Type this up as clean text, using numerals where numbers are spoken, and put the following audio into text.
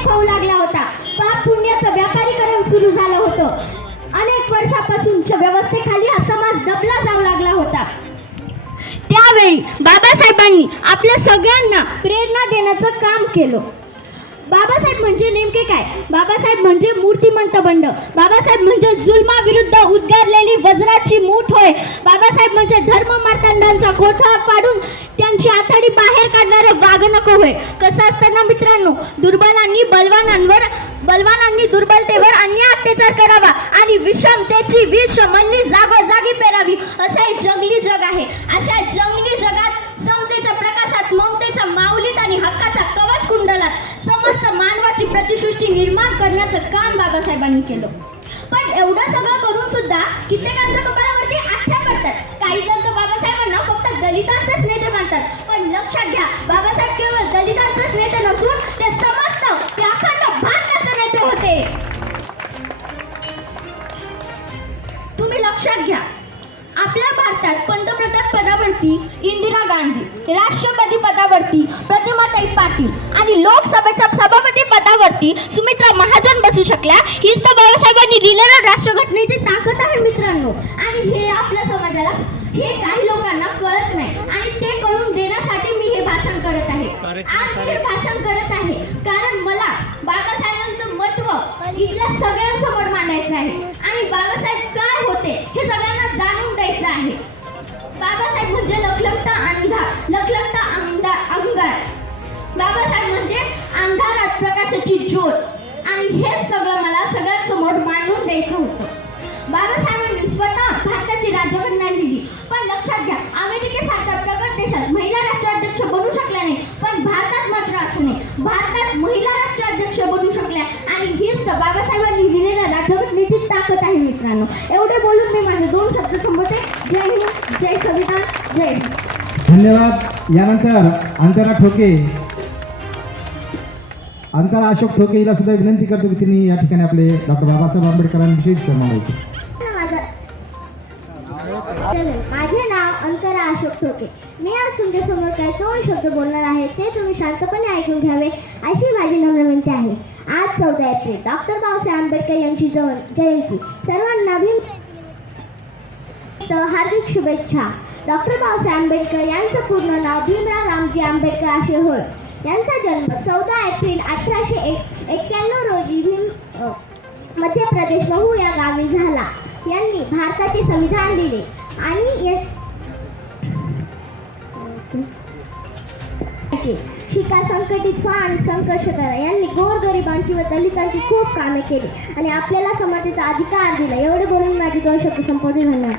अनेक होऊ लागला होता. पाप पुण्याचं व्यापारीकरण सुरू झालं होतं. अनेक वर्षापासूनच्या व्यवस्थेखाली हा समाज दबला जाऊ लागला होता. त्यावेळी बाबासाहेबांनी आपल्या सगळ्यांना प्रेरणा देण्याचं काम केलं. बाबासाहेब म्हणजे नेमके काय? बाबासाहेब म्हणजे मूर्तिमंत बंड. बाबासाहेब म्हणजे जुलमाविरुद्ध उद्गारलेली वज्राची मूठ होय. बाबासाहेब म्हणजे धर्म मार्तंडांचा कोठा पाडून त्यांची आथाडी बाहेर काढणारं वाघनखं होय. कसं असतं ना मित्रांनो, बलवानांनी दुर्बलतेवर अन्याय अत्याचार करावा आणि विषमतेची विष मल्ली जागोजागी पेरावी. असं हे जंगली जग आहे. अशा जंगली जगात समतेच्या प्रकाशात, ममतेच्या माऊलीत आणि हक्काच्या कवच कुंडलात समस्त मानवाची प्रतिसृष्टी निर्माण करण्याचं काम बाबासाहेबांनी केलं. पण एवढं सगळं करून सुद्धा कित्येकांच्या कपाळावरती आठ्या पडतात. काही जण तर बाबासाहेबांना फक्त दलितांचेच नेते मानतात. पण लक्षात घ्या, बाबासाहेब केवळ दलितांचेच नेते नसून ते समस्त ते अखंड भारताचे नेते होते. तुम्ही लक्षात घ्या, आपल्या भारतात पंतप्रधान पदावरती इंदिरा गांधी, राष्ट्रपती पदावरती प्रतिमाताई पाटील आणि लोकसभेच्या सभापती पदावरती सुमित्रा महाजन बसू शकल्या. हीच तर बाबासाहेबांनी लिहिलेल्या राष्ट्रघटनेची ताकद आहे मित्रांनो. आणि हे आपल्या समाजाला, हे काही लोकांना कळत नाही आणि ते करून देण्यासाठी मी हे भाषण करत आहे. आज हे भाषण करत आहे कारण मला बाबासाहेबांचं महत्त्व इथल्या सगळ्यांसमोर मांडायचं आहे आणि बाबासाहेब काय होते हे सगळ्यांना जाणून द्यायचं आहे. बाबासाहेब म्हणजे लखलखता अंगार. बाबासाहेब म्हणजे अंधारात प्रकाशाची ज्योत आणि हे सगळं मला सगळ्यांसमोर मांडून द्यायचं होतं. बाबासाहेबांनी स्वतः भारताची राज्यघटना लिहिली. पण लक्षात घ्या, अमेरिकेसारख्या प्रगत देशात महिला राष्ट्राध्यक्ष बनू शकल्या नाही, पण भारतात मात्र असं नाही. भारतात महिला राष्ट्राध्यक्ष बनू शकल्या आणि हीच तर बाबासाहेबांनी लिहिलेल्या राज्यघटनेची ताकद आहे मित्रांनो. एवढे बोलून मी माझे 2 शब्द संपवते. जय हिंद, जय संविधान, जय हिंद. धन्यवाद. यानंतर अंतरा अशोक ठोके हिला सुद्धा विनंती करतो की तिने या ठिकाणी आपले डॉक्टर बाबासाहेब आंबेडकरांविषयी माहिती. माझे नाव अंतरा अशोक ठोके. मी आज तुमच्या समोर काही 2 शब्द बोलणार आहे. ते तुम्ही शांतपणे ऐकून घ्यावे अशी माझी नम्र विनंती आहे. आज 14 एप्रिल डॉक्टर बाबासाहेब आंबेडकर यांची जयंती. सर्वांना हार्दिक शुभेच्छा. डॉक्टर बाबासाहेब आंबेडकर यांचं पूर्ण नाव भीमराव रामजी आंबेडकर असे होय. यांचा जन्म 14 एप्रिल 1891 रोजी मध्य प्रदेश महू या गावी झाला. यांनी भारताचे संविधान लिहिले आणि शिका, संकटित व्हा आणि संघर्ष करा. यांनी गोरगरिबांची व दलितांची खूप कामे केली आणि आपल्याला समाजाचा अधिकार दिला. एवढे बोलून माझे 2 शब्द संपवते. धन्यवाद.